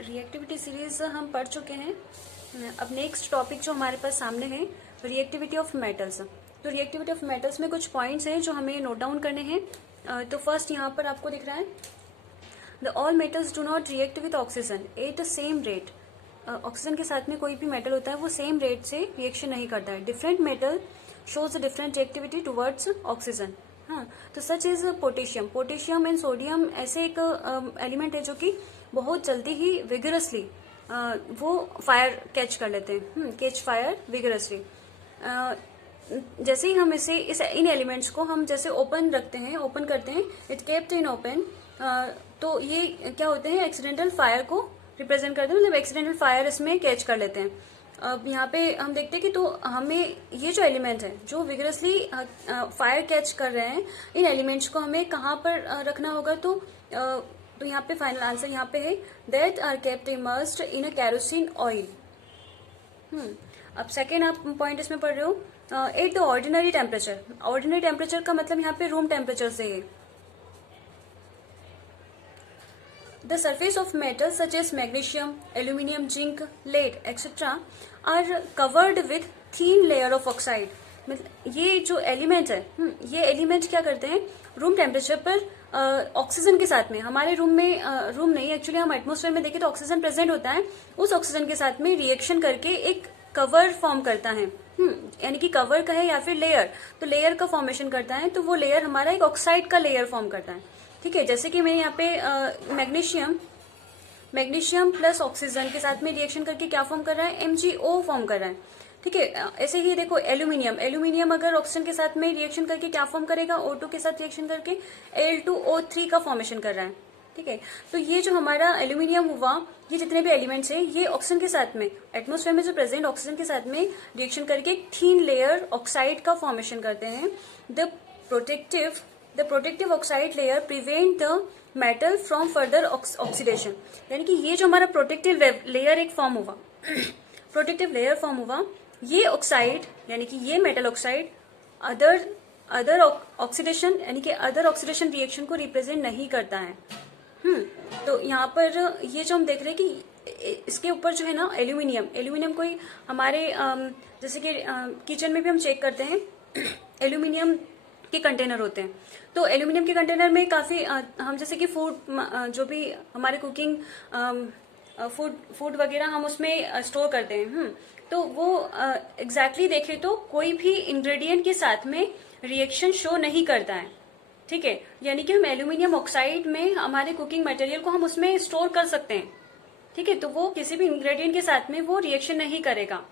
Reactivity series हम पढ़ चुके हैं। अब नेक्स्ट टॉपिक जो हमारे पास सामने है रिएक्टिविटी ऑफ मेटल्स। तो रिएक्टिविटी ऑफ मेटल्स में कुछ पॉइंट्स हैं जो हमें नोट डाउन करने हैं। तो फर्स्ट यहाँ पर आपको दिख रहा है the all metals do not react with oxygen at the same rate. Oxygen के साथ में कोई भी मेटल होता है वो सेम रेट से रिएक्शन नहीं करता है। Different metal shows a different reactivity towards oxygen. हाँ, तो such is potassium. Potassium and sodium ऐसे एक एलिमेंट है जो कि बहुत जल्दी ही विगरसली वो फायर कैच कर लेते हैं, कैच फायर विगरसली। जैसे ही हम इन एलिमेंट्स को हम जैसे ओपन रखते हैं, ओपन करते हैं, इट केप्ट इन ओपन, तो ये क्या होते हैं, एक्सीडेंटल फायर को रिप्रेजेंट करते हैं, मतलब एक्सीडेंटल फायर इसमें कैच कर लेते हैं। अब यहाँ पे हम देखते हैं कि तो हमें ये जो एलिमेंट है जो विगरसली फायर कैच कर रहे हैं, इन एलिमेंट्स को हमें कहाँ पर रखना होगा, तो यहाँ पे फाइनल आंसर यहाँ पे है that are kept immersed in a kerosene oil. अब सेकेंड आप पॉइंट इसमें पढ़ रहे हो at the ordinary temperature. Ordinary temperature का मतलब यहाँ पे रूम टेम्परेचर से है। The surface of metals such as magnesium, aluminium, zinc, lead, etc. are covered with thin layer of oxide. मतलब ये जो एलिमेंट है, ये एलिमेंट क्या करते हैं, रूम टेम्परेचर पर ऑक्सीजन के साथ में, हमारे रूम में रूम नहीं, एक्चुअली हम एटमॉस्फेयर में देखें तो ऑक्सीजन प्रेजेंट होता है, उस ऑक्सीजन के साथ में रिएक्शन करके एक कवर फॉर्म करता है, यानी कि कवर का है या फिर लेयर, तो लेयर का फॉर्मेशन करता है, तो वो लेयर हमारा एक ऑक्साइड का लेयर फॉर्म करता है। ठीक है, जैसे कि मैंने यहाँ पे मैग्नीशियम प्लस ऑक्सीजन के साथ में रिएक्शन करके क्या फॉर्म कर रहा है, MgO फॉर्म कर रहा है। ठीक है, ऐसे ही देखो एल्यूमिनियम अगर ऑक्सीजन के साथ में रिएक्शन करके क्या फॉर्म करेगा, O2 के साथ रिएक्शन करके Al2O3 का फॉर्मेशन कर रहा है। ठीक है, तो ये जो हमारा एल्यूमिनियम हुआ, ये जितने भी एलिमेंट्स हैं, ये ऑक्सीजन के साथ में, एटमॉस्फेयर में जो प्रेजेंट ऑक्सीजन के साथ में रिएक्शन करके थीन लेयर ऑक्साइड का फॉर्मेशन करते हैं। The protective oxide layer prevent the metal from further oxidation. यानी कि ये जो हमारा प्रोटेक्टिव लेयर एक फॉर्म हुआ प्रोटेक्टिव लेयर फॉर्म हुआ, ये ऑक्साइड यानी कि ये मेटल ऑक्साइड अदर ऑक्सीडेशन यानी कि अदर ऑक्सीडेशन रिएक्शन को रिप्रेजेंट नहीं करता है। तो यहाँ पर ये जो हम देख रहे हैं कि इसके ऊपर जो है ना एल्यूमिनियम कोई हमारे जैसे कि किचन में भी हम चेक करते हैं एल्यूमिनियम के कंटेनर होते हैं, तो एल्यूमिनियम के कंटेनर में काफी हम जैसे कि फूड जो भी हमारे कुकिंग फूड वगैरह हम उसमें स्टोर करते हैं, तो वो एग्जैक्टली देखें तो कोई भी इंग्रेडिएंट के साथ में रिएक्शन शो नहीं करता है। ठीक है, यानी कि हम एल्यूमिनियम ऑक्साइड में हमारे कुकिंग मटेरियल को हम उसमें स्टोर कर सकते हैं। ठीक है, तो वो किसी भी इंग्रेडिएंट के साथ में वो रिएक्शन नहीं करेगा।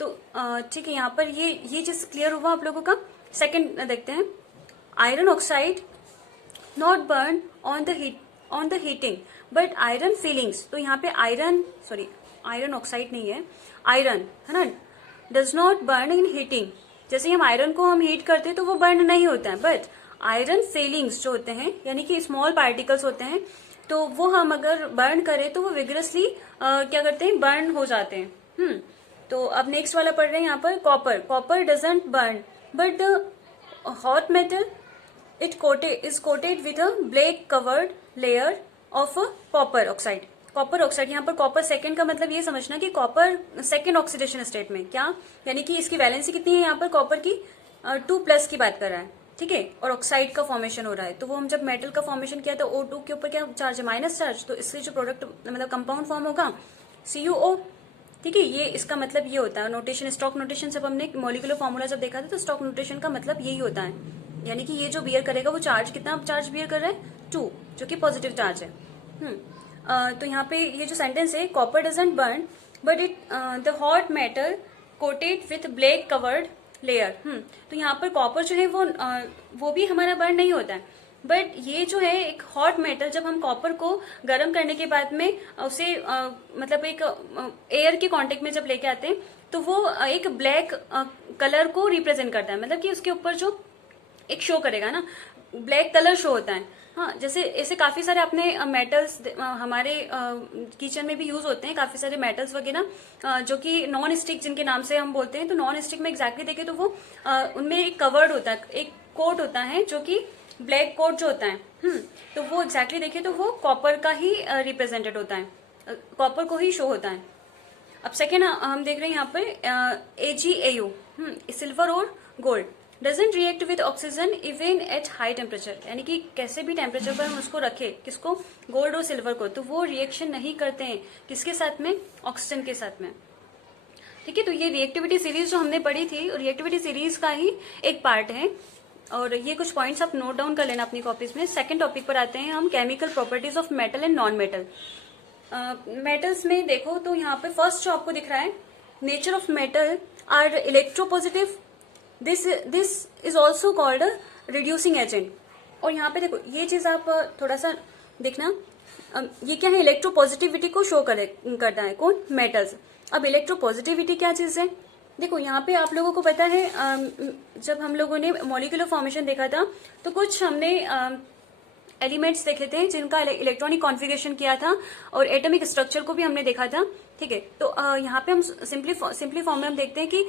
तो ठीक है, यहाँ पर ये चीज क्लियर हुआ आप लोगों का। सेकेंड देखते हैं, iron oxide not burn on the heating but iron feelings. तो यहाँ पे आयरन ऑक्साइड नहीं है, आयरन है ना, does not burn in heating. जैसे हम आयरन को हम हीट करते हैं तो वो बर्न नहीं होता है, बट आयरन फीलिंग्स जो होते हैं यानी कि स्मॉल पार्टिकल्स होते हैं, तो वो हम अगर बर्न करें तो वो विगरसली क्या करते हैं, बर्न हो जाते हैं। तो अब नेक्स्ट वाला पढ़ रहे हैं यहाँ पर copper doesn't burn but the hot metal is coated with a black covered layer of copper oxide. यहाँ पर कॉपर सेकंड का मतलब ये समझना कि कॉपर सेकंड ऑक्सीडेशन स्टेट में, क्या यानी कि इसकी वैलेंसी कितनी है, यहाँ पर कॉपर की 2+ की बात कर रहा है। ठीक है, और ऑक्साइड का फॉर्मेशन हो रहा है, तो वो हम जब मेटल का फॉर्मेशन किया तो O2 के ऊपर क्या चार्ज है, माइनस चार्ज, तो इससे जो प्रोडक्ट मतलब कंपाउंड फॉर्म होगा CuO। ठीक है, ये इसका मतलब ये होता है नोटेशन, स्टॉक नोटेशन जब हमने मॉलिक्यूलर फॉर्मूला जब देखा था तो स्टॉक नोटेशन का मतलब यही होता है, यानी कि ये जो बियर करेगा वो चार्ज कितना चार्ज बियर कर रहा है, 2, जो कि पॉजिटिव चार्ज है। तो यहाँ पे ये जो सेंटेंस है, copper doesn't burn but it the hot metal coated with black covered layer. तो यहाँ पर कॉपर जो है वो भी हमारा बर्न नहीं होता है, बट ये जो है एक हॉट मेटल, जब हम कॉपर को गर्म करने के बाद में उसे मतलब एक एयर के कांटेक्ट में जब लेके आते हैं तो वो एक ब्लैक कलर को रिप्रेजेंट करता है, मतलब कि उसके ऊपर जो एक शो करेगा ना, ब्लैक कलर शो होता है। हाँ, जैसे ऐसे काफी सारे अपने मेटल्स हमारे किचन में भी यूज होते हैं, काफी सारे मेटल्स वगैरह जो कि नॉन स्टिक जिनके नाम से हम बोलते हैं। तो नॉन स्टिक में एग्जैक्टली देखें तो वो उनमें एक कवर्ड होता है, एक कोट होता है जो कि ब्लैक कोट जो होता है, तो वो एग्जैक्टली देखें तो वो कॉपर का ही रिप्रेजेंटेड होता है। कॉपर को ही शो होता है। अब सेकेंड हम देख रहे हैं यहाँ पे AgAu, सिल्वर और gold doesn't react with oxygen even at high temperature, यानी कि कैसे भी टेम्परेचर पर हम उसको रखें, किसको, गोल्ड और सिल्वर को, तो वो रिएक्शन नहीं करते हैं किसके साथ में, ऑक्सीजन के साथ में। ठीक है, तो ये रिएक्टिविटी सीरीज जो हमने पढ़ी थी, रिएक्टिविटी सीरीज का ही एक पार्ट है, और ये कुछ पॉइंट्स आप नोट डाउन कर लेना अपनी कॉपीज में। सेकंड टॉपिक पर आते हैं हम, chemical properties of metal and non metal. Metals में देखो तो यहाँ पे फर्स्ट जो आपको दिख रहा है, nature of metal are electropositive, this is also called reducing agent. और यहाँ पे देखो ये चीज आप थोड़ा सा देखना, ये क्या है, इलेक्ट्रोपॉजिटिविटी को शो करता है कौन, मेटल्स। अब इलेक्ट्रोपॉजिटिविटी क्या चीज है, देखो यहाँ पे आप लोगों को पता है, जब हम लोगों ने मॉलिक्यूलर फॉर्मेशन देखा था तो कुछ हमने एलिमेंट्स देखे थे जिनका इलेक्ट्रॉनिक कॉन्फ़िगरेशन किया था, और एटॉमिक स्ट्रक्चर को भी हमने देखा था। ठीक है, तो यहाँ पे हम सिंपली फॉर्म में हम देखते हैं कि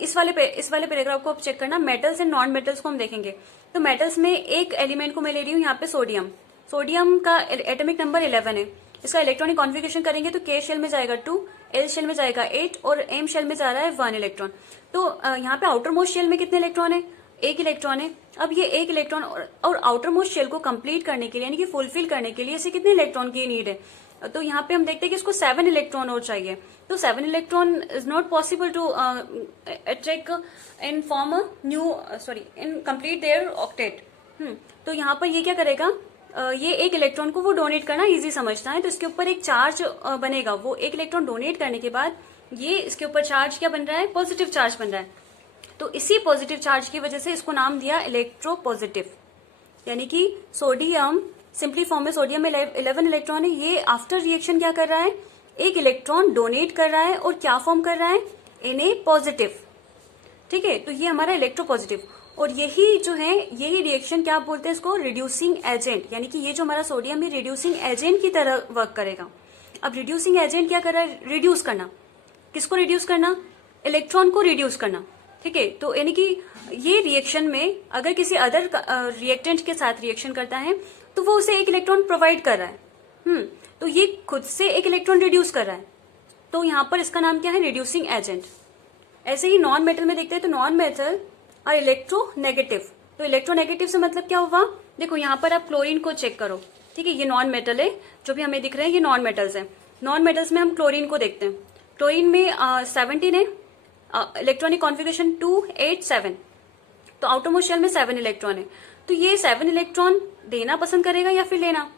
इस वाले पैराग्राफ को आप चेक करना, मेटल्स एंड नॉन मेटल्स को हम देखेंगे। तो मेटल्स में एक एलिमेंट को मैं ले रही हूँ यहाँ पे सोडियम का एटॉमिक नंबर 11 है। इसका इलेक्ट्रॉनिक कॉन्फ़िगरेशन करेंगे तो K शेल में जाएगा 2, L शेल में जाएगा 8 और M शेल में जा रहा है 1 इलेक्ट्रॉन। तो यहाँ पे आउटर मोस्ट शेल में कितने इलेक्ट्रॉन है, 1 इलेक्ट्रॉन है। अब ये 1 इलेक्ट्रॉन और आउटर मोस्ट शेल को कंप्लीट करने के लिए, यानी कि फुलफिल करने के लिए इसे कितने इलेक्ट्रॉन की नीड है, तो यहाँ पे हम देखते हैं कि इसको 7 इलेक्ट्रॉन और चाहिए। तो 7 electron is not possible to attract in form in complete their octet. तो यहाँ पर ये क्या करेगा, ये 1 इलेक्ट्रॉन को वो डोनेट करना इजी समझता है, तो इसके ऊपर एक चार्ज बनेगा। वो 1 इलेक्ट्रॉन डोनेट करने के बाद ये इसके ऊपर चार्ज क्या बन रहा है, पॉजिटिव चार्ज बन रहा है। तो इसी पॉजिटिव चार्ज की वजह से इसको नाम दिया इलेक्ट्रोपॉजिटिव। यानी कि सोडियम, सिंपली फॉर्म में सोडियम में 11 इलेक्ट्रॉन है, ये आफ्टर रिएक्शन क्या कर रहा है, 1 इलेक्ट्रॉन डोनेट कर रहा है और क्या फॉर्म कर रहा है, Na पॉजिटिव। ठीक है, तो ये हमारा इलेक्ट्रोपॉजिटिव, और यही जो है, यही रिएक्शन क्या बोलते हैं इसको, रिड्यूसिंग एजेंट। यानी कि ये जो हमारा सोडियम है रिड्यूसिंग एजेंट की तरह वर्क करेगा। अब रिड्यूसिंग एजेंट क्या कर रहा है, रिड्यूस करना, किसको रिड्यूस करना, इलेक्ट्रॉन को रिड्यूस करना। ठीक है, तो यानी कि ये रिएक्शन में अगर किसी अदर रिएक्टेंट के साथ रिएक्शन करता है तो वो उसे 1 इलेक्ट्रॉन प्रोवाइड कर रहा है। तो ये खुद से 1 इलेक्ट्रॉन रिड्यूस कर रहा है, तो यहाँ पर इसका नाम क्या है, रिड्यूसिंग एजेंट। ऐसे ही नॉन मेटल में देखते हैं, तो नॉन मेटल और इलेक्ट्रोनेगेटिव। तो इलेक्ट्रोनेगेटिव से मतलब क्या हुआ, देखो यहाँ पर आप क्लोरीन को चेक करो। ठीक है, ये नॉन मेटल है, जो भी हमें दिख रहे हैं ये नॉन मेटल्स हैं। नॉन मेटल्स में हम क्लोरीन को देखते हैं, क्लोरीन में 17 है, इलेक्ट्रॉनिक कॉन्फ़िगरेशन 2, 8, 7, तो आउटर मोस्ट शेल में 7 इलेक्ट्रॉन है। तो ये 7 इलेक्ट्रॉन देना पसंद करेगा या फिर लेना,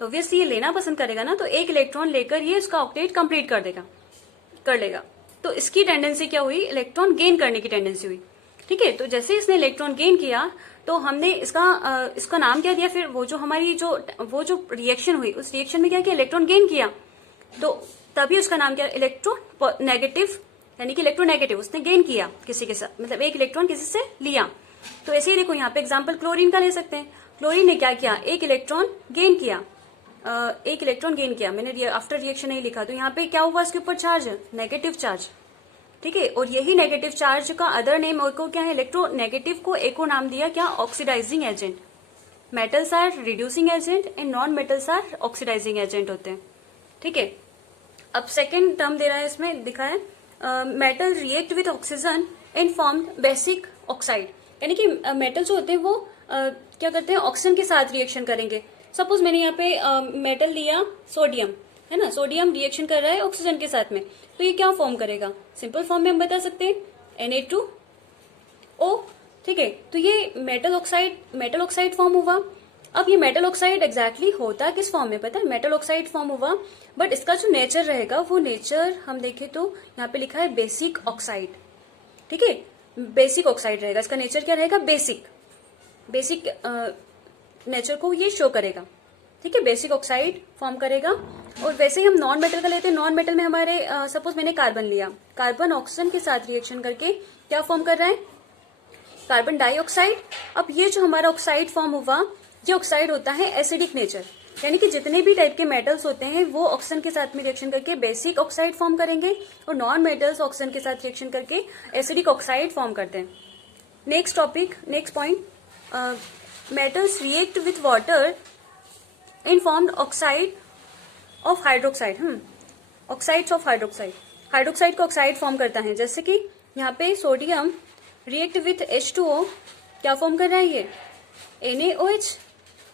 तो ऑब्वियसली ये लेना पसंद करेगा ना, तो 1 इलेक्ट्रॉन लेकर ये इसका ऑक्टेट कंप्लीट कर लेगा। तो इसकी टेंडेंसी क्या हुई, इलेक्ट्रॉन गेन करने की टेंडेंसी हुई। ठीक है, तो जैसे इसने इलेक्ट्रॉन गेन किया तो हमने इसका नाम क्या दिया, फिर वो जो रिएक्शन हुई उस रिएक्शन में क्या किया, इलेक्ट्रॉन गेन किया, तो तभी उसका नाम क्या, इलेक्ट्रोनेगेटिव। यानी कि इलेक्ट्रोनेगेटिव, उसने गेन किया किसी के साथ, मतलब 1 इलेक्ट्रॉन किसी से लिया। तो ऐसे ही देखो यहाँ पे एग्जांपल क्लोरीन का ले सकते हैं। क्लोरीन ने क्या किया, 1 इलेक्ट्रॉन गेन किया, 1 इलेक्ट्रॉन गेन किया, मैंने आफ्टर रिएक्शन नहीं लिखा, तो यहाँ पे क्या हुआ, इसके ऊपर चार्ज, नेगेटिव चार्ज। ठीक है, और यही नेगेटिव चार्ज का अदर नेम और को क्या है, इलेक्ट्रोनेगेटिव को एक और नाम दिया क्या, oxidising agent. Metals are reducing agent and non metals are oxidising agent होते हैं। ठीक है, अब सेकेंड टर्म दे रहा है, इसमें दिखा है metal react with oxygen and form basic oxide. यानी कि मेटल जो होते हैं वो क्या करते हैं, ऑक्सीजन के साथ रिएक्शन करेंगे। सपोज मैंने यहाँ पे मेटल लिया सोडियम, है ना, सोडियम रिएक्शन कर रहा है ऑक्सीजन के साथ में, तो ये क्या फॉर्म करेगा, सिंपल फॉर्म में हम बता सकते हैं Na2O। ठीक है, तो ये मेटल ऑक्साइड फॉर्म हुआ। अब ये मेटल ऑक्साइड एग्जैक्टली होता किस फॉर्म में पता है, मेटल ऑक्साइड फॉर्म हुआ, बट इसका जो नेचर रहेगा वो नेचर हम देखें तो यहाँ पे लिखा है बेसिक ऑक्साइड। ठीक है, बेसिक ऑक्साइड रहेगा, इसका नेचर क्या रहेगा, बेसिक नेचर को ये शो करेगा। ठीक है, बेसिक ऑक्साइड फॉर्म करेगा। और वैसे ही हम नॉन मेटल का लेते हैं, नॉन मेटल में हमारे सपोज मैंने कार्बन लिया, कार्बन ऑक्सीजन के साथ रिएक्शन करके क्या फॉर्म कर रहा है, कार्बन डाइऑक्साइड। अब ये जो हमारा ऑक्साइड फॉर्म हुआ, ये ऑक्साइड होता है एसिडिक नेचर, यानी कि जितने भी टाइप के मेटल्स होते हैं वो ऑक्सीजन के साथ में रिएक्शन करके बेसिक ऑक्साइड फॉर्म करेंगे, और नॉन मेटल्स ऑक्सीजन के साथ रिएक्शन करके एसिडिक ऑक्साइड फॉर्म करते हैं। Next point, metals react with water and formed oxide of hydroxide, oxides of hydroxide, hydroxide को ऑक्साइड फॉर्म करता है। जैसे कि यहाँ पे सोडियम रिएक्ट विथ H2O, क्या फॉर्म कर रहा है ये, NaOH।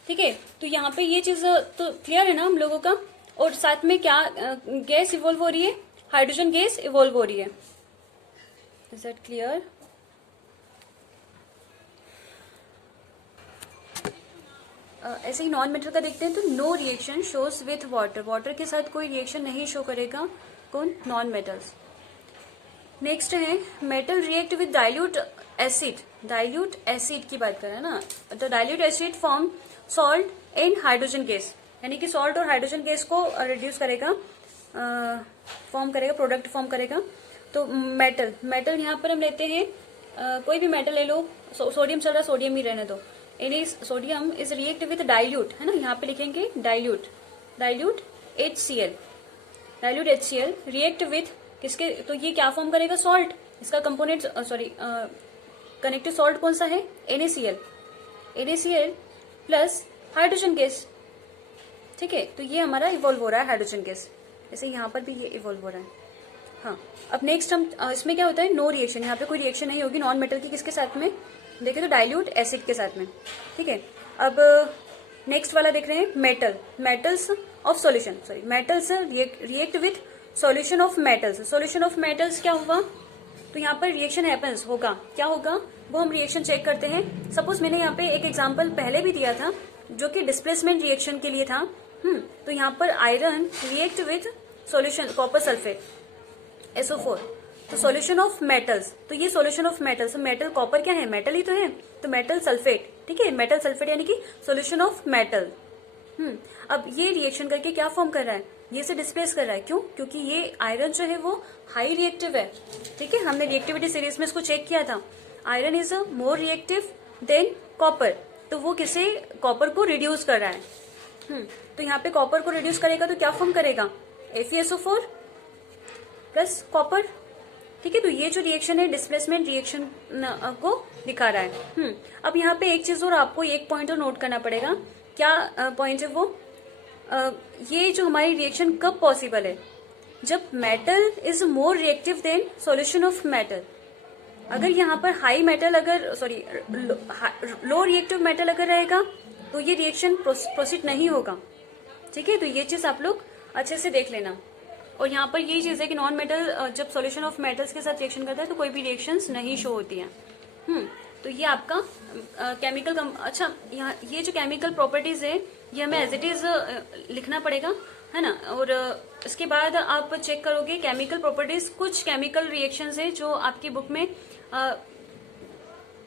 ठीक है, तो यहाँ पे ये चीज तो क्लियर है ना हम लोगों का। और साथ में क्या गैस इवॉल्व हो रही है, हाइड्रोजन गैस इवॉल्व हो रही है। Is that clear? ऐसे ही नॉन मेटल का देखते हैं तो no reaction shows with water, water के साथ कोई रिएक्शन नहीं शो करेगा कौन, नॉन मेटल्स। नेक्स्ट है metal react with dilute acid, dilute acid की बात करें ना, तो dilute acid form salt and hydrogen gas, यानी कि सॉल्ट और हाइड्रोजन गैस को रिड्यूस करेगा, फॉर्म करेगा, प्रोडक्ट फॉर्म करेगा। तो मेटल, मेटल यहाँ पर हम लेते हैं कोई भी मेटल ले लो, सोडियम चल रहा, सोडियम ही रहने दो। Sodium is react with dilute, है ना, यहाँ पे लिखेंगे dilute, dilute HCl, dilute HCl react with किसके, तो ये क्या फॉर्म करेगा, सॉल्ट। इसका कंपोनेंट कनेक्टिव सॉल्ट कौन सा है, NaCl, NaCl plus hydrogen gas. ठीक है, तो ये हमारा इवॉल्व हो रहा है हाइड्रोजन गैस, जैसे यहाँ पर भी ये इवॉल्व हो रहा है। हाँ, अब नेक्स्ट हम इसमें क्या होता है, नो रिएक्शन, यहाँ पे कोई रिएक्शन नहीं होगी नॉन मेटल की, किसके साथ में देखें तो डाइल्यूट एसिड के साथ में। ठीक है, अब नेक्स्ट वाला देख रहे हैं metal, metals of solution, sorry metals react with solution of metals, solution of metals क्या हुआ, तो यहाँ पर रिएक्शन हैपेंस होगा, क्या होगा वो हम रिएक्शन चेक करते हैं। सपोज मैंने यहाँ पे एक एग्जांपल पहले भी दिया था जो कि डिस्प्लेसमेंट रिएक्शन के लिए था। तो यहाँ पर iron react with solution copper sulphate SO4, तो सॉल्यूशन ऑफ मेटल्स, तो ये solution of metals, metal copper क्या है, मेटल ही तो है, तो मेटल सल्फेट। ठीक है, मेटल सल्फेट यानी कि सॉल्यूशन ऑफ मेटल। अब ये रिएक्शन करके क्या फॉर्म कर रहा है, ये से डिस्प्लेस कर रहा है, क्यों, क्योंकि ये आयरन जो है वो हाई रिएक्टिव है। ठीक है, हमने रिएक्टिविटी सीरीज में इसको चेक किया था, iron is more reactive than copper, तो वो किसे, कॉपर को रिड्यूस कर रहा है। तो यहाँ पे कॉपर को रिड्यूस करेगा तो क्या फॉर्म करेगा, FeSO4 प्लस कॉपर। ठीक है, तो ये जो रिएक्शन है डिस्प्लेसमेंट रिएक्शन को दिखा रहा है। अब यहाँ पे एक चीज और आपको एक पॉइंट और नोट करना पड़ेगा, क्या पॉइंट है वो, ये जो हमारी रिएक्शन कब पॉसिबल है, जब metal is more reactive than solution of metal. अगर यहाँ पर हाई मेटल अगर सॉरी लो रिएक्टिव मेटल अगर रहेगा तो ये रिएक्शन प्रोसीड नहीं होगा। ठीक है, तो ये चीज आप लोग अच्छे से देख लेना। और यहाँ पर यही चीज है कि नॉन मेटल जब सॉल्यूशन ऑफ मेटल्स के साथ रिएक्शन करता है तो कोई भी रिएक्शंस नहीं शो होती हैं। तो ये आपका केमिकल अच्छा, यहाँ ये जो केमिकल प्रॉपर्टीज है ये हमें एज इट इज लिखना पड़ेगा, है ना। और इसके बाद आप चेक करोगे केमिकल प्रॉपर्टीज, कुछ केमिकल रिएक्शंस है जो आपकी बुक में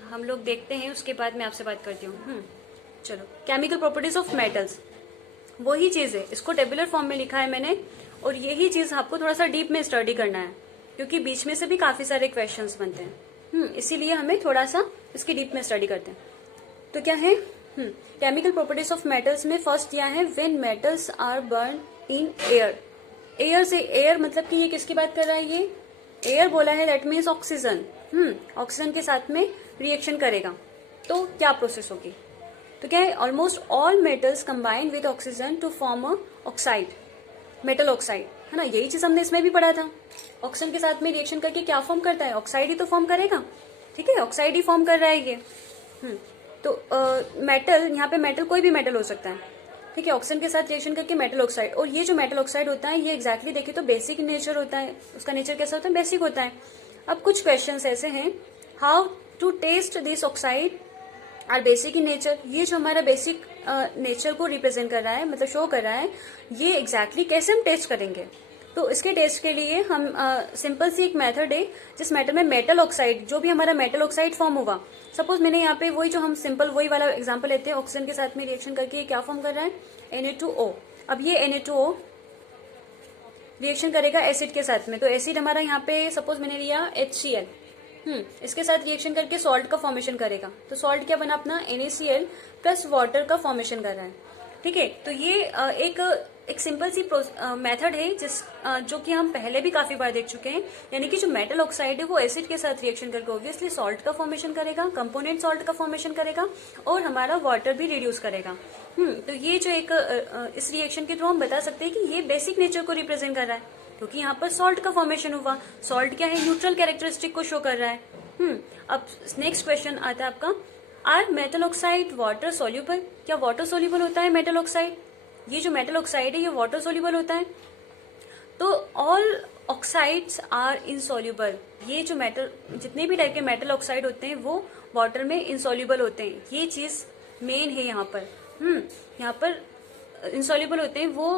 हम लोग देखते हैं, उसके बाद मैं आपसे बात करती हूँ। चलो, केमिकल प्रॉपर्टीज ऑफ मेटल्स, वही चीज है, इसको टेबुलर फॉर्म में लिखा है मैंने, और यही चीज आपको थोड़ा सा डीप में स्टडी करना है क्योंकि बीच में से भी काफी सारे क्वेश्चंस बनते हैं। इसीलिए हमें थोड़ा सा इसकी डीप में स्टडी करते हैं। तो क्या है केमिकल प्रॉपर्टीज ऑफ मेटल्स में फर्स्ट क्या है, when metals are burn in air. Air से, एयर मतलब कि ये किसकी बात कर रहा है, ये एयर बोला है, दैट मीन्स ऑक्सीजन। ऑक्सीजन के साथ में रिएक्शन करेगा तो क्या प्रोसेस होगी, तो क्या है, almost all metals combine with oxygen to form a oxide, metal oxide, है ना। यही चीज हमने इसमें भी पढ़ा था, ऑक्सीजन के साथ में रिएक्शन करके क्या फॉर्म करता है, ऑक्साइड ही तो फॉर्म करेगा। ठीक है, ऑक्साइड ही फॉर्म कर रहा है ये। तो मेटल, यहाँ पे मेटल कोई भी मेटल हो सकता है। ठीक है, ऑक्सीजन के साथ रिएक्शन करके मेटल ऑक्साइड, और ये जो मेटल ऑक्साइड होता है ये एग्जैक्टली देखिए तो बेसिक नेचर होता है, उसका नेचर कैसा होता है, बेसिक होता है। अब कुछ क्वेश्चंस ऐसे हैं, how to test this oxide are basic in nature. ये जो हमारा बेसिक नेचर को रिप्रेजेंट कर रहा है, मतलब शो कर रहा है, ये एग्जैक्टली कैसे हम टेस्ट करेंगे। तो इसके टेस्ट के लिए हम सिंपल सी एक मेथड है, जिस मेथड में मेटल ऑक्साइड, जो भी हमारा मेटल ऑक्साइड फॉर्म होगा, सपोज मैंने यहाँ पे वही जो हम सिंपल वही वाला एग्जांपल लेते हैं, ऑक्सीजन के साथ में रिएक्शन करके ये क्या फॉर्म कर रहा है, Na2O। अब ये Na2O रिएक्शन करेगा एसिड के साथ में, तो एसिड हमारा यहाँ पे सपोज मैंने लिया HCl, इसके साथ रिएक्शन करके सॉल्ट का फॉर्मेशन करेगा, तो सॉल्ट क्या बना अपना, NaCl प्लस वाटर का फॉर्मेशन कर रहा है। ठीक है, तो ये एक एक सिंपल सी मेथड है जो कि हम पहले भी काफी बार देख चुके हैं, यानी कि जो मेटल ऑक्साइड है वो एसिड के साथ रिएक्शन करके ऑब्वियसली सॉल्ट का फॉर्मेशन करेगा, कंपोनेंट सॉल्ट का फॉर्मेशन करेगा और हमारा वाटर भी रिड्यूस करेगा। तो ये जो एक इस रिएक्शन के थ्रू हम बता सकते हैं कि ये बेसिक नेचर को रिप्रेजेंट कर रहा है, क्योंकि यहाँ पर सॉल्ट का फॉर्मेशन हुआ। सॉल्ट क्या है, न्यूट्रल कैरेक्टरिस्टिक को शो कर रहा है। अब नेक्स्ट क्वेश्चन आता है आपका, are metal oxide water soluble? क्या वाटर सोल्यूबल होता है मेटल ऑक्साइड? ये जो मेटल ऑक्साइड है ये वाटर सोल्यूबल होता है? तो ऑल ऑक्साइड्स आर इनसोल्यूबल। ये जो मेटल, जितने भी टाइप के मेटल ऑक्साइड होते हैं वो वाटर में इनसोल्यूबल होते हैं। ये चीज मेन है यहाँ पर। यहाँ पर इनसोल्यूबल होते हैं वो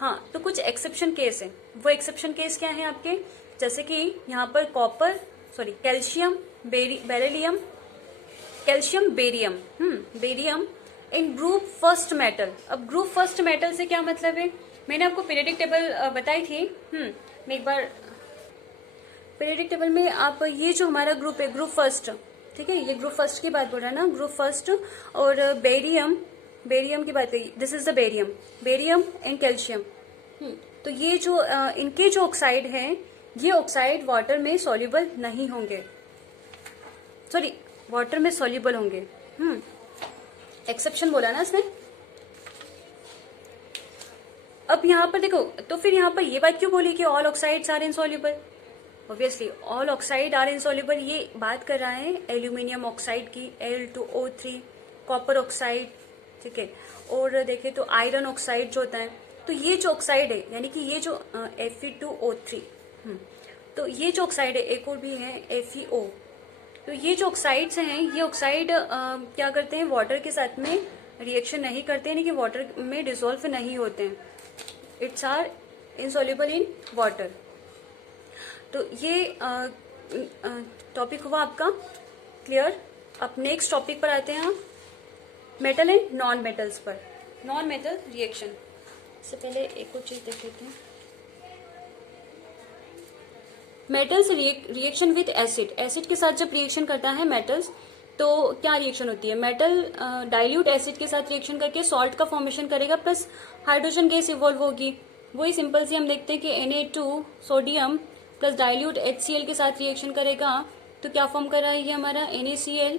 हाँ, तो कुछ एक्सेप्शन केस है। वो एक्सेप्शन केस क्या है आपके, जैसे कि यहाँ पर copper, sorry calcium, beryllium, calcium, barium, barium इन ग्रुप फर्स्ट मेटल। अब ग्रुप फर्स्ट मेटल से क्या मतलब है, मैंने आपको पीरियडिक टेबल बताई थी। मैं एक बार पीरियडिक टेबल में आप ये जो हमारा ग्रुप है ग्रुप फर्स्ट, ठीक है, ये ग्रुप फर्स्ट की बात बोल रहा है ना, ग्रुप फर्स्ट, और बेरियम की बात कही, this is the barium and calcium. तो ये जो इनके जो ऑक्साइड हैं, ये ऑक्साइड वाटर में सॉल्युबल नहीं होंगे, सॉरी वाटर में सॉल्युबल होंगे। एक्सेप्शन बोला ना इसने। अब यहाँ पर देखो, तो फिर यहाँ पर ये बात क्यों बोली कि all oxides are insoluble? Obviously all oxide are insoluble, ये बात कर रहा है एल्यूमिनियम ऑक्साइड की, Al2O3, कॉपर ऑक्साइड, ठीक है, और देखे तो आयरन ऑक्साइड जो होता है। तो ये जो ऑक्साइड है, यानी कि ये जो Fe2O3, तो ये जो ऑक्साइड है, एक और भी है FeO। तो ये जो ऑक्साइड्स हैं, ये ऑक्साइड क्या करते हैं, वाटर के साथ में रिएक्शन नहीं करते, यानी कि वाटर में डिसॉल्व नहीं होते हैं। It's are insoluble in water. तो ये टॉपिक हुआ आपका क्लियर। अब नेक्स्ट टॉपिक पर आते हैं हम, मेटल एंड नॉन मेटल्स पर, नॉन मेटल रिएक्शन। इससे पहले एक और चीज देख लेते हैं, metals reaction with acid. Acid के साथ जब रिएक्शन करता है मेटल्स, तो क्या रिएक्शन होती है, मेटल डाइल्यूट एसिड के साथ रिएक्शन करके सॉल्ट का फॉर्मेशन करेगा, प्लस हाइड्रोजन गैस इवॉल्व होगी। वही सिंपल सी हम देखते हैं कि Na2 sodium plus dilute HCl के साथ रिएक्शन करेगा, तो क्या फॉर्म कर रहा है ये हमारा NaCl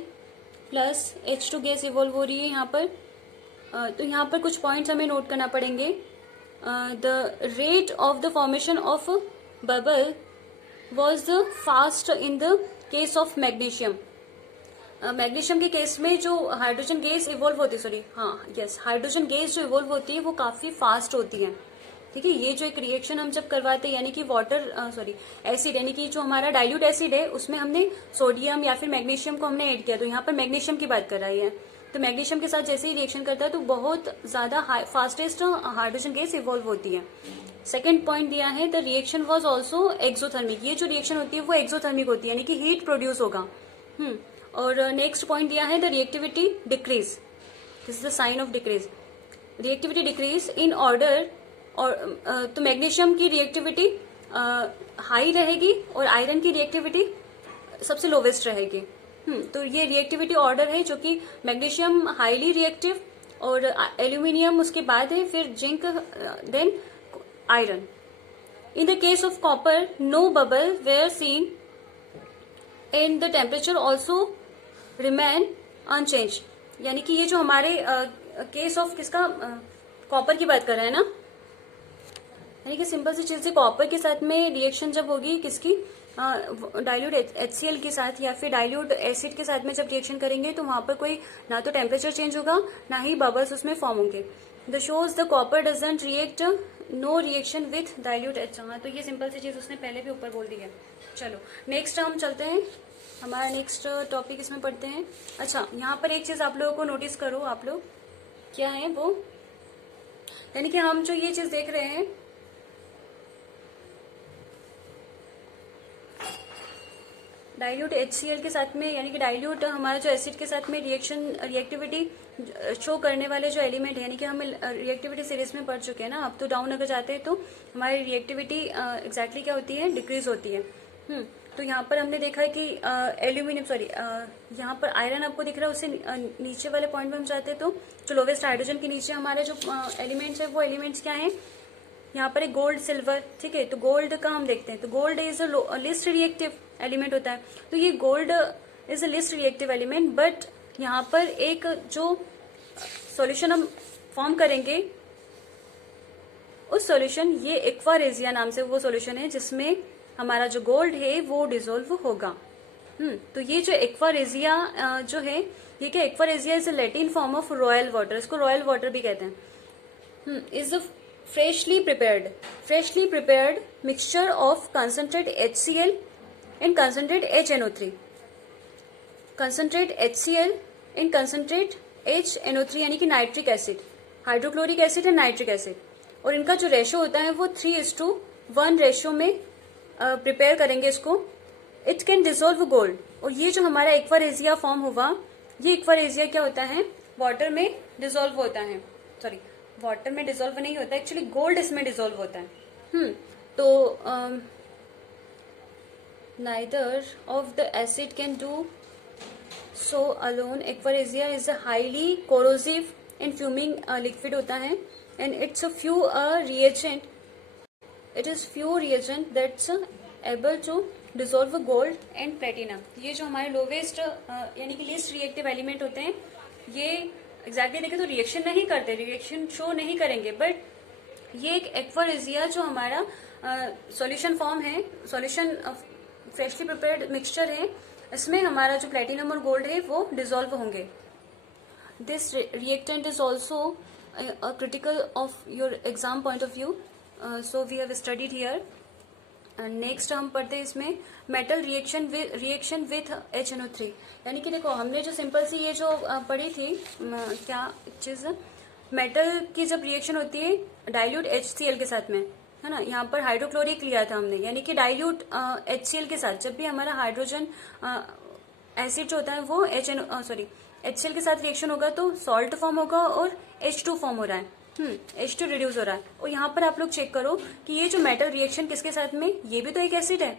plus H2 gas evolve हो रही है यहाँ पर। तो यहाँ पर कुछ पॉइंट्स हमें नोट करना पड़ेंगे। The rate of the formation of bubble was fast in the case of magnesium. Magnesium के केस में जो हाइड्रोजन गैस इवॉल्व होती है, सॉरी हाँ यस, हाइड्रोजन गैस जो इवॉल्व होती है वो काफी फास्ट होती है, ठीक है। ये जो एक रिएक्शन हम जब करवाते हैं, यानी कि वाटर सॉरी एसिड, यानी कि जो हमारा डाइल्यूट एसिड है उसमें हमने सोडियम या फिर मैग्नीशियम को हमने ऐड किया, तो यहाँ पर मैग्नीशियम की बात कर रही है। तो मैग्नीशियम के साथ जैसे ही रिएक्शन करता है तो बहुत ज्यादा फास्टेस्ट हाइड्रोजन गैस इवॉल्व होती है। सेकेंड पॉइंट दिया है, the reaction was also exothermic. ये जो रिएक्शन होती है वो एक्सोथर्मिक होती है, यानी कि हीट प्रोड्यूस होगा। और नेक्स्ट पॉइंट दिया है, the reactivity decrease, this is the sign of decrease, reactivity decrease in order. और तो मैग्नीशियम की रिएक्टिविटी हाई रहेगी और आयरन की रिएक्टिविटी सबसे लोवेस्ट रहेगी। तो ये रिएक्टिविटी ऑर्डर है, जो कि मैग्नीशियम हाईली रिएक्टिव और एल्यूमिनियम उसके बाद है, फिर zinc, then iron. In the case of copper no bubble were seen and the temperature also remain unchange. यानी कि ये जो हमारे केस ऑफ किसका, कॉपर की बात कर रहे हैं ना, यानी कि सिंपल सी चीज है, कॉपर के साथ में रिएक्शन जब होगी किसकी, डाइल्यूट HCl के साथ या फिर डाइल्यूट एसिड के साथ में जब रिएक्शन करेंगे तो वहां पर कोई ना तो टेम्परेचर चेंज होगा ना ही बबल्स उसमें फॉर्म होंगे। The shows the copper doesn't react, no reaction with dilute HCl। तो ये सिंपल सी चीज उसने पहले भी ऊपर बोल दी है। चलो नेक्स्ट हम चलते हैं, हमारा नेक्स्ट टॉपिक इसमें पढ़ते हैं। अच्छा, यहाँ पर एक चीज आप लोगों को नोटिस करो, आप लोग क्या है वो, यानी कि हम जो ये चीज देख रहे हैं, डाइल्यूट HCl के साथ में, यानी कि डाइल्यूट हमारा जो एसिड के साथ में रिएक्टिविटी शो करने वाले जो एलिमेंट है, यानी कि हम रिएक्टिविटी सीरीज में पढ़ चुके हैं ना। अब तो डाउन अगर जाते हैं तो हमारी रिएक्टिविटी एग्जैक्टली क्या होती है, डिक्रीज होती है। तो यहाँ पर हमने देखा है कि एल्यूमिनियम सॉरी यहाँ पर आयरन आपको दिख रहा है, उससे नीचे वाले पॉइंट में हम जाते हैं तो जो लोवेस्ट हाइड्रोजन के नीचे हमारे जो एलिमेंट्स है वो एलिमेंट्स क्या हैं, यहाँ पर एक गोल्ड सिल्वर, ठीक है। तो गोल्ड का हम देखते हैं, तो gold is a least reactive element होता है, तो ये gold is a least reactive element, but यहाँ पर एक जो सॉल्यूशन हम फॉर्म करेंगे उस सॉल्यूशन, ये एक्वारेजिया नाम से वो सॉल्यूशन है जिसमें हमारा जो गोल्ड है वो डिसॉल्व होगा। तो ये जो एक्वारेजिया जो है, ये क्या, aqua regia is a Latin form of royal water, इसको रॉयल वाटर भी कहते हैं। Is a freshly prepared mixture of concentrate HCl and concentrate HNO3, concentrate HCl and concentrate HNO3 यानी कि nitric acid, hydrochloric acid and nitric acid, और इनका जो ratio होता है वो 3:1 रेशो में प्रिपेयर करेंगे इसको। इट कैन डिसॉल्व गोल्ड, और ये जो हमारा एक्वारेजिया फॉर्म हुआ, ये एक्वारेजिया क्या होता है, वाटर में डिसॉल्व होता है, सॉरी वाटर में डिसॉल्व नहीं होता, एक्चुअली गोल्ड इसमें डिसॉल्व होता है। तो neither of the acid can do so alone. Aqua regia is a highly corrosive and fuming liquid होता है, and it's a few reagent, it is few reagent that's able to dissolve gold and platinum. ये जो हमारे lowest यानी कि least reactive element होते हैं, ये एग्जैक्टली देखें तो रिएक्शन नहीं करते, रिएक्शन शो नहीं करेंगे, बट ये एक एक्वारेजिया जो हमारा सॉल्यूशन फॉर्म है, सॉल्यूशन फ्रेशली प्रिपेयर्ड मिक्सचर है, इसमें हमारा जो प्लेटिनम और गोल्ड है वो डिसॉल्व होंगे। This reactant is also critical of your exam point of view, so we have studied here. Next हम पढ़ते हैं इसमें मेटल रिएक्शन विथ HNO3, यानी कि देखो हमने जो सिंपल सी ये जो पढ़ी थी क्या चीज, मेटल की जब रिएक्शन होती है डाइल्यूट HCl के साथ में, है ना, यहाँ पर हाइड्रोक्लोरिक लिया था हमने, यानी कि डाइल्यूट HCl के साथ जब भी हमारा हाइड्रोजन एसिड जो होता है वो HCl के साथ रिएक्शन होगा तो सॉल्ट फॉर्म होगा और H2 फॉर्म हो रहा है, H2 रिड्यूस हो रहा है। और यहाँ पर आप लोग चेक करो कि ये जो मेटल रिएक्शन किसके साथ में, ये भी तो एक एसिड है,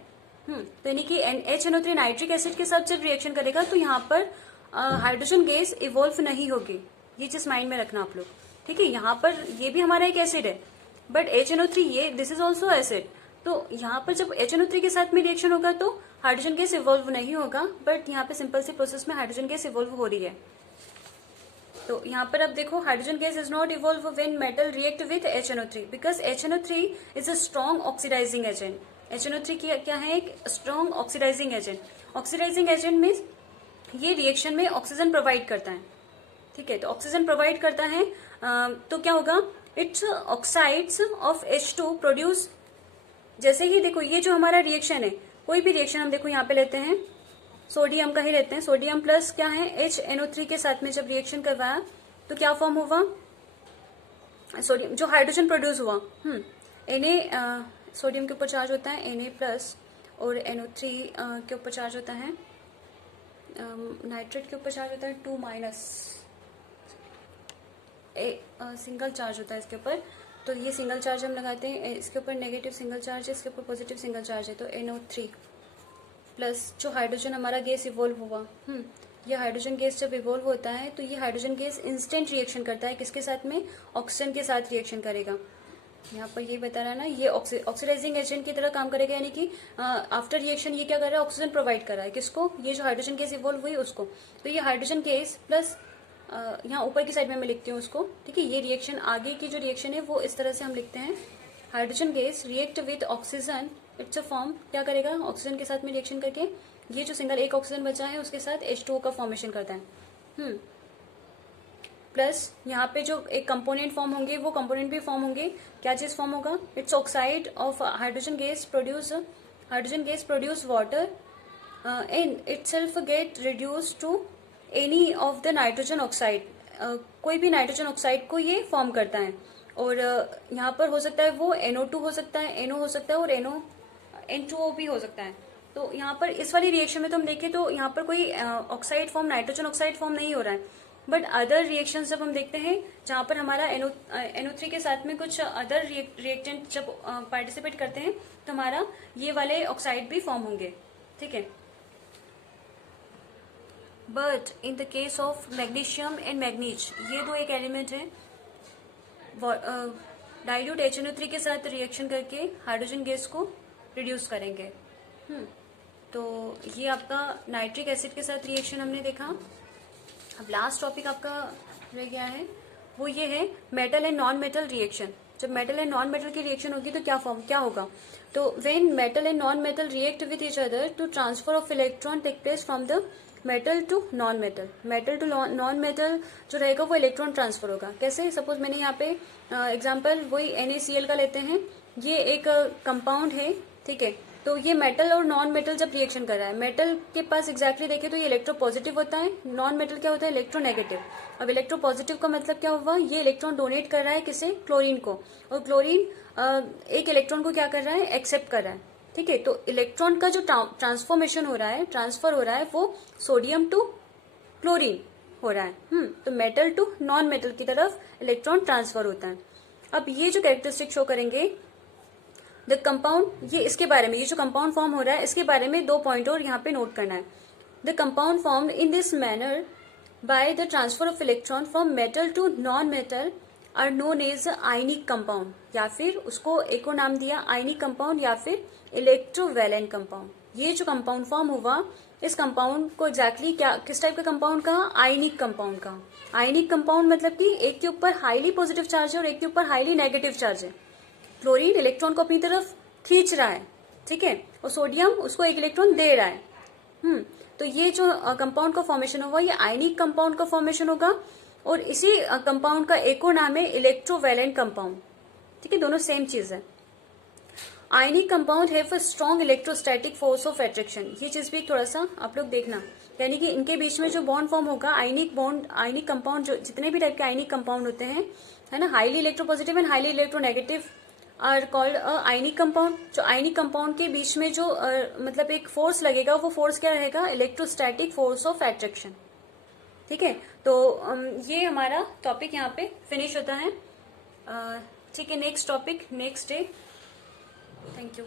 तो यानी कि HNO3 नाइट्रिक एसिड के साथ जब रिएक्शन करेगा तो यहाँ पर हाइड्रोजन गैस इवॉल्व नहीं होगी, ये चीज माइंड में रखना आप लोग, ठीक है। यहाँ पर ये भी हमारा एक एसिड है, बट HNO3 ये दिस इज ऑल्सो एसिड, तो यहाँ पर जब HNO3 के साथ में रिएक्शन होगा तो हाइड्रोजन गैस इवॉल्व नहीं होगा, बट यहाँ पे सिंपल सी प्रोसेस में हाइड्रोजन गैस इवॉल्व हो रही है। तो यहाँ पर अब देखो hydrogen gas is not evolve when metal react with HNO3 because HNO3 is a strong oxidizing agent. HNO3 क्या है, एक strong oxidizing agent. Oxidizing agent means ये रिएक्शन में ऑक्सीजन प्रोवाइड करता है, ठीक है। तो ऑक्सीजन प्रोवाइड करता है तो क्या होगा, it's oxides of H2 produce. जैसे ही देखो ये जो हमारा रिएक्शन है, कोई भी रिएक्शन हम देखो यहाँ पे लेते हैं, सोडियम का ही लेते हैं, सोडियम प्लस क्या है HNO3 के साथ में जब रिएक्शन करवाया तो क्या फॉर्म हुआ, सोडियम जो हाइड्रोजन प्रोड्यूस हुआ, Na सोडियम के ऊपर चार्ज होता है Na प्लस, और NO3 के ऊपर चार्ज होता है, नाइट्रेट के ऊपर चार्ज होता है 2 माइनस, सिंगल चार्ज होता है इसके ऊपर, तो ये सिंगल चार्ज हम लगाते हैं, इसके ऊपर नेगेटिव सिंगल चार्ज है, इसके ऊपर पॉजिटिव सिंगल चार्ज है, तो NO3 प्लस जो हाइड्रोजन हमारा गैस इवॉल्व हुआ, ये हाइड्रोजन गैस जब इवॉल्व होता है तो ये हाइड्रोजन गैस इंस्टेंट रिएक्शन करता है, किसके साथ में, ऑक्सीजन के साथ रिएक्शन करेगा। यहाँ पर ये बता रहा है ना, ये ऑक्सीडाइजिंग एजेंट की तरह काम करेगा, यानी कि आफ्टर रिएक्शन ये क्या कर रहा है, ऑक्सीजन प्रोवाइड कर रहा है, किसको, ये जो हाइड्रोजन गैस इवॉल्व हुई उसको। तो ये हाइड्रोजन गैस प्लस यहाँ ऊपर की साइड में मैं लिखती हूँ उसको, ठीक है। ये रिएक्शन आगे की जो रिएक्शन है वो इस तरह से हम लिखते हैं, hydrogen gas react with oxygen, it's a form, क्या करेगा, ऑक्सीजन के साथ में रिएक्शन करके ये जो सिंगल एक ऑक्सीजन बचा है उसके साथ H2O का फॉर्मेशन करता है। प्लस यहाँ पे जो एक कंपोनेंट फॉर्म होंगे वो कंपोनेंट भी फॉर्म होंगे, क्या चीज फॉर्म होगा, it's oxide of hydrogen gas produce water and itself get reduce to any of the nitrogen oxide, कोई भी नाइट्रोजन ऑक्साइड को ये फॉर्म करता है। और यहाँ पर हो सकता है वो NO2 हो सकता है, NO हो सकता है, और N2O भी हो सकता है। तो यहाँ पर इस वाली रिएक्शन में तो हम देखें तो यहाँ पर कोई oxide form, nitrogen oxide form नहीं हो रहा है, बट अदर रिएक्शंस जब हम देखते हैं जहाँ पर हमारा NO3 के साथ में कुछ अदर रिएक्टेंट जब पार्टिसिपेट करते हैं तो हमारा ये वाले ऑक्साइड भी फॉर्म होंगे, ठीक है। But in the case of magnesium and manganese, ये दो एक एलिमेंट है, डाइल्यूट HNO3 के साथ रिएक्शन करके हाइड्रोजन गैस को रिड्यूस करेंगे। तो ये आपका नाइट्रिक एसिड के साथ रिएक्शन हमने देखा। अब लास्ट टॉपिक आपका रह गया है, वो ये है metal and non metal reaction. जब मेटल एंड नॉन मेटल की रिएक्शन होगी तो क्या होगा, तो when metal and non metal react with each other to transfer of electron take place from the metal to non metal. Metal to non metal जो रहेगा वो इलेक्ट्रॉन ट्रांसफर होगा। कैसे, सपोज मैंने यहाँ पे एग्जांपल वही NaCl का लेते हैं, ये एक कंपाउंड है, ठीक है। तो ये मेटल और नॉन मेटल जब रिएक्शन कर रहा है, मेटल के पास एग्जैक्टली देखें तो ये इलेक्ट्रो पॉजिटिव होता है, नॉन मेटल क्या होता है, इलेक्ट्रो नेगेटिव। अब इलेक्ट्रो पॉजिटिव का मतलब क्या हुआ, ये इलेक्ट्रॉन डोनेट कर रहा है किसे, क्लोरीन को, और क्लोरीन एक इलेक्ट्रॉन को क्या कर रहा है, एक्सेप्ट कर रहा है, ठीक है। तो इलेक्ट्रॉन का जो ट्रांसफॉर्मेशन हो रहा है, ट्रांसफर हो रहा है, वो सोडियम टू क्लोरीन हो रहा है। तो मेटल टू नॉन मेटल की तरफ इलेक्ट्रॉन ट्रांसफर होता है। अब ये जो कैरेक्टरिस्टिक शो करेंगे द कंपाउंड, ये इसके बारे में, ये जो कंपाउंड फॉर्म हो रहा है इसके बारे में 2 पॉइंट और यहाँ पे नोट करना है। The compound formed in this manner by the transfer of electron from metal to non metal are known as ionic compound, या फिर उसको एक और नाम दिया आयनिक कंपाउंड या फिर इलेक्ट्रोवैलेंट कंपाउंड। ये जो कंपाउंड फॉर्म हुआ, इस कंपाउंड को एग्जैक्टली क्या, किस टाइप का कंपाउंड कहा, आयनिक कंपाउंड कहा। आयनिक कंपाउंड मतलब कि एक के ऊपर हाईली पॉजिटिव चार्ज है और एक के ऊपर हाईली नेगेटिव चार्ज है। क्लोरीन इलेक्ट्रॉन को अपनी तरफ खींच रहा है, ठीक है, और सोडियम उसको एक इलेक्ट्रॉन दे रहा है। तो ये जो कंपाउंड का फॉर्मेशन होगा ये आयनिक कंपाउंड का फॉर्मेशन होगा, और इसी कंपाउंड का एक और नाम है इलेक्ट्रोवैलेंट कंपाउंड, ठीक है, दोनों सेम चीज है। Ionic compound have a strong electrostatic force of attraction, ये चीज भी थोड़ा सा आप लोग देखना, यानी कि इनके बीच में जो बॉन्ड फॉर्म होगा, आयनिक बॉन्ड, आयनिक कंपाउंड, जो जितने भी टाइप के आयनिक कंपाउंड होते हैं, है ना, highly electropositive and highly electronegative are called ionic compound. जो आयनिक कंपाउंड के बीच में जो मतलब एक फोर्स लगेगा, वो फोर्स क्या रहेगा, इलेक्ट्रोस्टैटिक फोर्स ऑफ अट्रैक्शन, ठीक है। तो ये हमारा टॉपिक यहाँ पे फिनिश होता है, ठीक है। Next topic next day. Thank you.